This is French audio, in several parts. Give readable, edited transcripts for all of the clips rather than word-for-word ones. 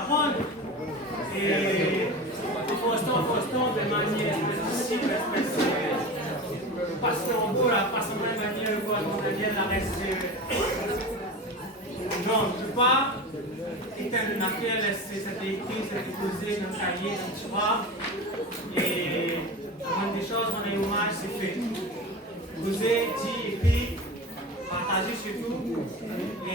apprendre. Et Faustin, de manière spécifique, parce qu'en gros, la façon de manière quoi, on vient d'arrêter. Non, je ne peux pas éteindre une affaire, c'était écrit, c'était posé dans le cahier, dans le tiroir. Et quand des choses, on a un hommage, c'est fait. Poser, dit, écrit, partager surtout. Et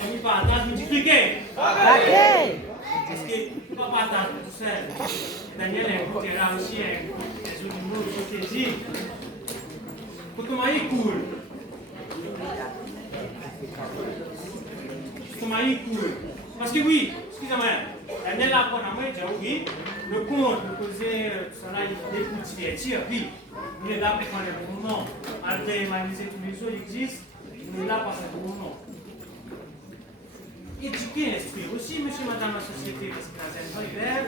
on y partage, multiplier. Parce que ne pas partager tout seul. Daniel a écouté là aussi, les autres mots, je t'ai dit. Quand on m'a dit cool. Comment il coule? Parce que oui, excusez-moi, Daniel a appris à moi, j'ai oui, le compte, le causé, tout ça là, il est pour divertir, oui. Il est là pour prendre les bons moments. Malgré humaniser tous les autres, il existe, il est là pour faire des bons moments. Éduquer, instruire aussi, monsieur, madame, la société, parce que la jeune élève,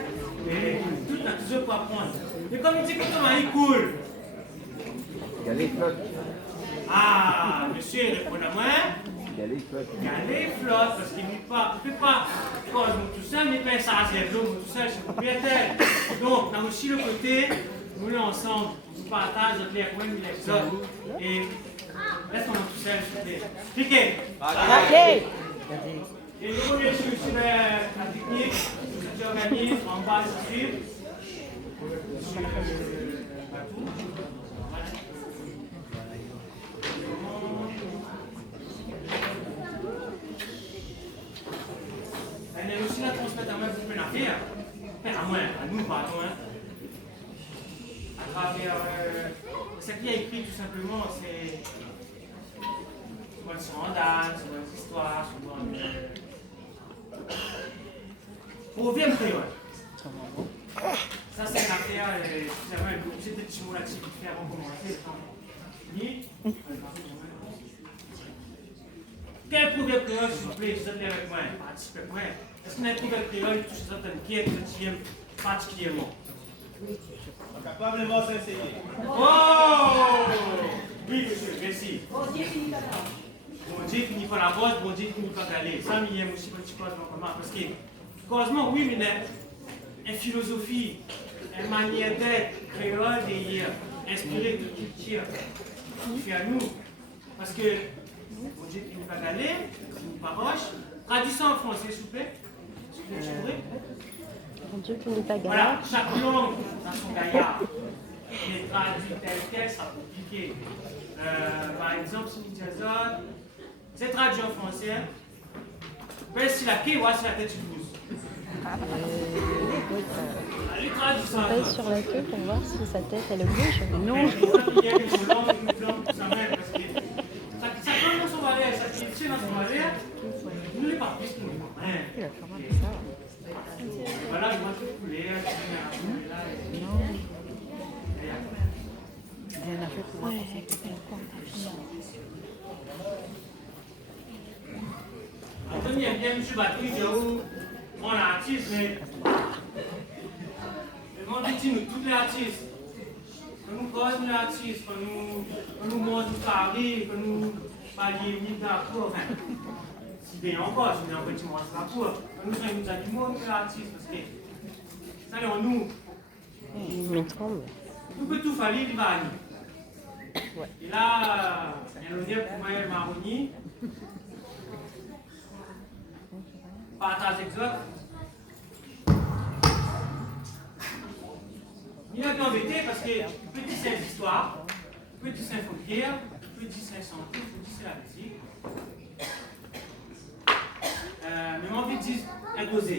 et tout a toujours pour apprendre. Mais comme il dit que comment il coule? Ah, monsieur, répond à moi. Galé flotte, parce qu'il ne peut pas cause tout seul, mais pas ça à l'eau, tout seul, c'est propriétaire. Donc, on a aussi le côté, nous là ensemble, nous partageons les coins, les autres. Et laisse-moi tout seul, s'il vous plaît. Cliquez. Et nous revenons sur la technique, ce qui organise, en bas, c'est suivre. Elle est aussi la transmettre à moi pour une affaire. À moi, à nous, pardon. À travers ce qu'il a écrit, tout simplement, c'est sur son date, sur notre histoire, sur notre. Proverbe créole. Ça, c'est une affaire, excusez-moi, j'ai des petits mots là-dessus pour faire avant de commencer. Ni. Quel proverbe créole, s'il vous plaît, vous êtes là avec moi, participez avec moi. Est-ce qu'on a un proverbe créole qui touche certaines quêtes que tu aimes particulièrement? Capablement s'enseigner. Oh! Oui, monsieur, merci. Bon Dieu finit par la bosse, bon Dieu finit par galer. Ça, il y a aussi un petit peu comment. Parce que, heureusement, oui, mais une philosophie, une manière d'être créole, inspirée de culture qui fait à nous. Parce que, bon Dieu finit par galer, finit par roche. Traduction en français, s'il vous plaît. Mon Dieu, qui n'est pas gaillard. Voilà, chaque langue a son gaillard. Mais traduit tel quel, ça peut compliqué. Par exemple, si nous disons ça, c'est traduit en français. Ben, si la queue, c'est la tête du pouce. Allez, traduit ça. On pèse sur la queue pour voir si sa tête elle bouge. Non. Il y a des langues, tout ça même, parce que ça prend dans son valeur, ça tire dans son valeur. Nous, les pas plus que nous. Il va faire mal à ça. Voilà, je vois tout couler, là. Rien à faire pour moi. Anthony aime bien M. Baptiste, on est artiste, mais on dit nous, tous les artistes, quand nous causons les artistes, quand nous mangons Paris, quand nous parlons de la cour, si bien encore, si bien encore tu manges la cour, quand nous sommes des animaux, nous les artistes, parce que ça c'est en nous. Nous peut tout falloir, il va aller. Et là, il y a l'honneur pour moi, Maroni. Partage exact. Il a été embêté parce que petit c'est l'histoire, petit c'est folklore, petit c'est santé, petit c'est la musique. Mais moi, envie de dire un causé.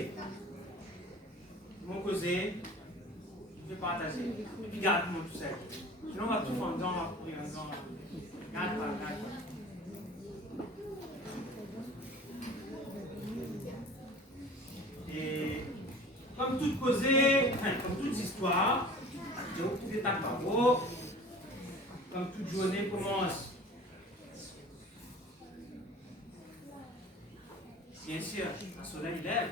Mon causé, je vais partager. Et puis garde-moi tout seul. Sinon, on va tout faire dedans, on va courir dedans. Garde pas, garde pas. Et comme toute causée, enfin, comme toute histoire, tout est à bravo, comme toute journée commence. Bien sûr, un soleil lève.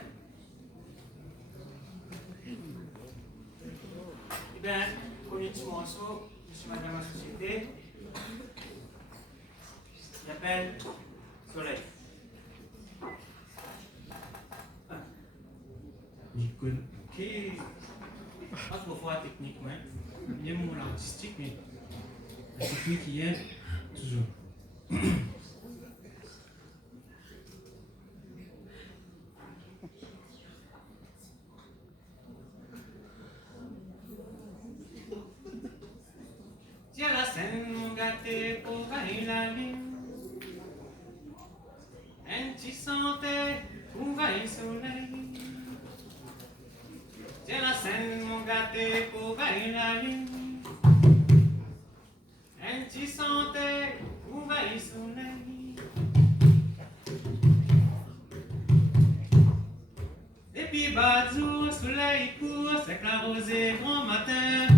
Eh bien, premier petit morceau, monsieur, madame, la société, il appelle soleil. pas trop fort techniquement, il y a mon artistique, mais la technique qui est toujours. Tiens la scène, mon gâté, pour gagner la ligne. Un petit santé, pour gagner le soleil. Tiens la scène, mon gâté, pour gagner la ligne. Un petit santé, pour gagner le soleil. Et puis, bazou, le soleil court, c'est la rosée grand matin.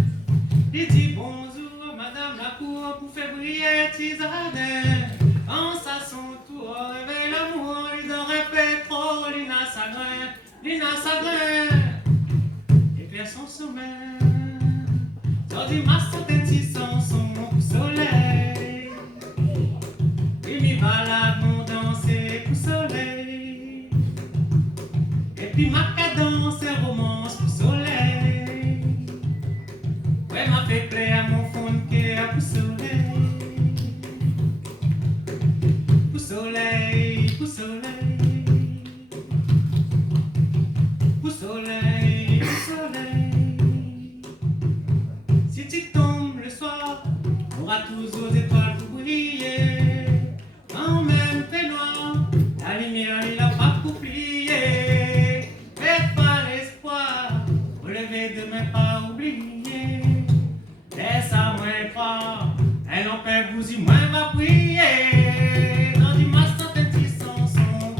Il dit bonjour, madame la cour, pour faire briller tes jardins. Quand ça son tour, réveille l'amour, il en répète trop, Lina Sagrin, Lina Sagrin. Éclaire son sommeil, sorti ma santé, son soleil. Il m'y balade, mon danser, pour soleil. Et puis ma cadence, et romance, pour soleil. Ouais, m'a fait plaire à mon fond de cœur, pour soleil. Pour soleil, pour soleil. Pour soleil, pour soleil. Si tu tombes le soir, on aura toujours des étoiles pour briller. Quand même fait noir, la lumière il a pas pour plier. Faites pas l'espoir, relevez demain pas oublier. Laisse à moi croire, elle en peut vous y moins va prier. Dans du master petit son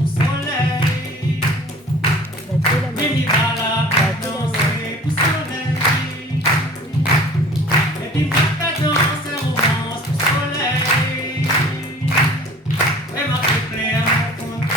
soleil. Mimi va la danser pour soleil. Et puis